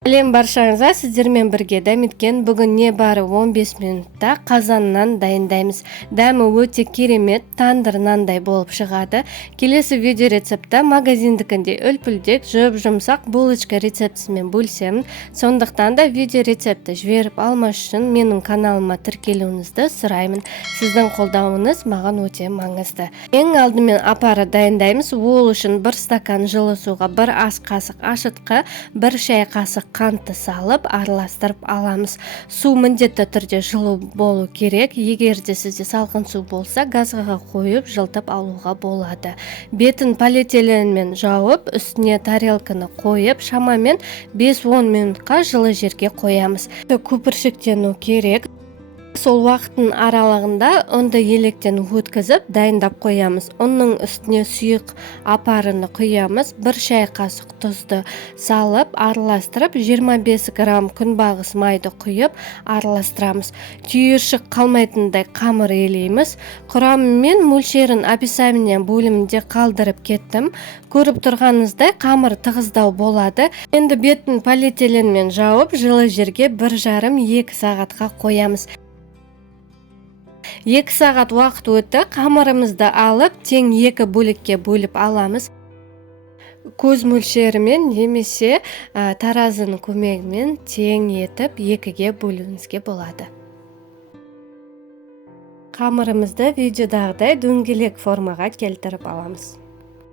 Сәлем баршаңызға, сіздермен бірге дәметкен. Бүгін не бары 15 минутта қазаннан дайындаймыз. Дәмі өте керемет, тандыр нандай болып шығады. Келесі видео рецепті магазиндікінде үлпілдек, жұмсақ булочка рецептісімен бөлсем. Сондықтан да видео рецепті жіберіп алмаш үшін менің каналыма тіркелуіңізді сұраймын. Сіздің қолдауыңыз маған өте маңызды. Ең алдымен апара дайындаймыз. Ол үшін 1 стакан жылы суға 1 ас қасық ашытқы, 1 шай қасық қантты салып араластырып аламыз. Су міндетті түрде жылы болу керек. Егер де сізде салқын су болса, газға қойып жылтып алуға болады. Бетін полиэтиленмен жауып, үстіне тарелканы қойып, шамамен 5-10 минутқа жылы жерге қоямыз. Көпіршіктену керек. Сол уақыттың аралығында ұнды електен өткізіп дайындап қоямыз. Оның үстіне сұйық апараны құямыз. 1 шай қасық тұзды салып араластырып, 25 грамм күнбағыс майды құйып араластырамыз. Түйіршік қалмайтындай қамыр елейміз. Құрамы мен мөлшерін описание бөлімінде қалдырып кеттім. Көріп тұрғаныңыздай қамыр тығыздау болады. Енді бетін полиэтиленмен жауып, жылы жерге 1,5-2 сағатқа қоямыз. 2 сағат уақыт өтті. Қамырымызды алып, тең 2 бөлікке бөліп аламыз. Көз мөлшерімен немесе таразының көмегімен тең етіп 2-ге бөлуіңізге болады. Қамырымызды видеодағыдай дөңгелек формаға келтіріп аламыз.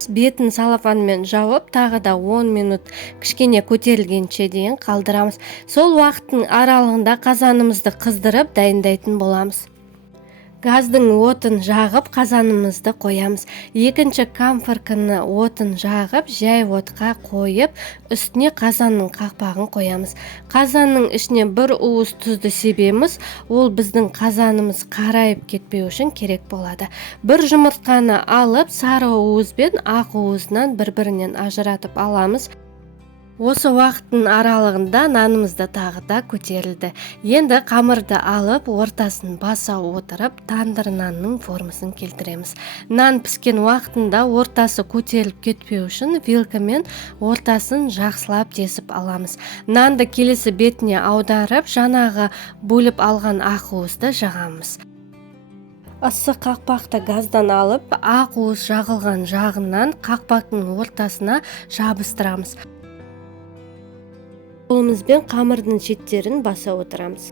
Бетін салафанмен жауып, тағы да 10 минут кішкене көтерілгенше дейін қалдырамыз. Сол уақыттың аралығында қазанымызды қыздырып дайындайтын боламыз. Газдың отын жағып, қазанымызды қоямыз. Екінші камфорканы отын жағып, жай отқа қойып, үстіне қазанның қақпағын қоямыз. Қазанның ішіне 1 уыс тұзды себеміз. Ол біздің қазанымыз қарайып кетпеу үшін керек болады. 1 жұмыртқаны алып, сары уыз бен ақ уызынан бір-бірінен ажыратып аламыз. Осы уақыттың аралығында нанымызды тағы да көтерілді. Енді қамырды алып, ортасын баса отырып, тандыр нанның формасын келтіреміз. Нан піскен уақытында ортасы көтеріліп кетпеу үшін вилкамен ортасын жақсылап тесіп аламыз. Нанды келесі бетіне аударып, жаңағы бөліп алған ақ уызды жағамыз. Ысы қақпақты газдан алып, ақ уыз жағылған жағынан қақпақтың ортасына жабыстырамыз. Қолымызбен қамырдың шеттерін баса отырамыз.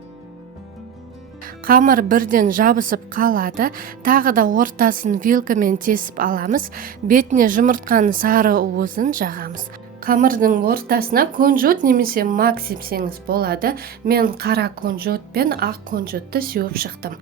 Қамыр бірден жабысып қалады. Тағы да ортасын вилкамен тесіп аламыз. Бетіне жұмыртқаның сары уызын жағамыз. Қамырдың ортасына кунжут немесе мак сепсеңіз болады. Мен қара кунжут пен ақ кунжутты сеуіп шықтым.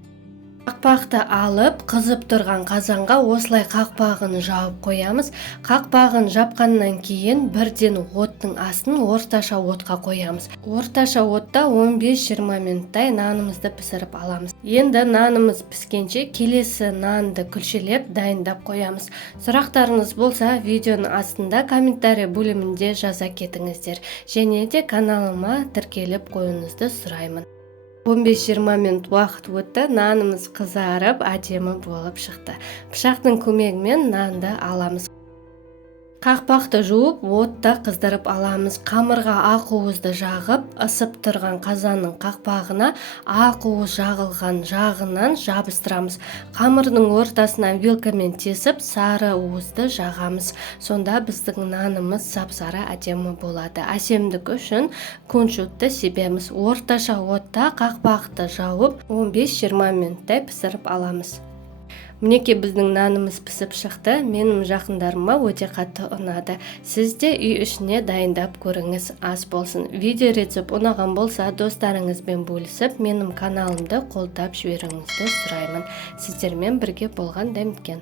Қақпақты алып, қызып тұрған қазанға осылай қақпағын жауып қоямыз. Қақпағын жапқаннан кейін бірден оттың астын орташа отқа қоямыз. Орташа отта 15-20 минуттай нанымызды пісіріп аламыз. Енді нанымыз піскенше келесі нанды күлшелеп дайындап қоямыз. Сұрақтарыңыз болса, видеоның астында комментарий бөлімінде жаза кетіңіздер. Және де каналыма тіркеліп қоюыңызды сұраймын. 15-20 минут уақыт өтті, нанымыз қызарып, әдемі болып шықты. Пышақтың көмегімен нанды аламыз. Қақпақты жуып, отта қыздырып аламыз. Қамырға ақ уызды жағып, ысып тұрған қазанның қақпағына ақ уыз жағылған жағынан жабыстырамыз. Қамырдың ортасынан вилкамен тесіп, сары уызды жағамыз. Сонда біздің нанымыз сап-сары әдемі болады. Әсемдік үшін кунжутты себеміз. Орташа отта қақпақты жауып, 15-20 минуттай пісіріп аламыз. Мінеке біздің нанымыз пісіп шықты. Менің жақындарыма өте қатты ұнады. Сіз де үй ішіне дайындап көріңіз, ас болсын. Видео рецепт ұнаған болса, достарыңызбен бөлісіп, менің каналымды қолдап жіберіңізді сұраймын. Сіздермен бірге болған дәметкен.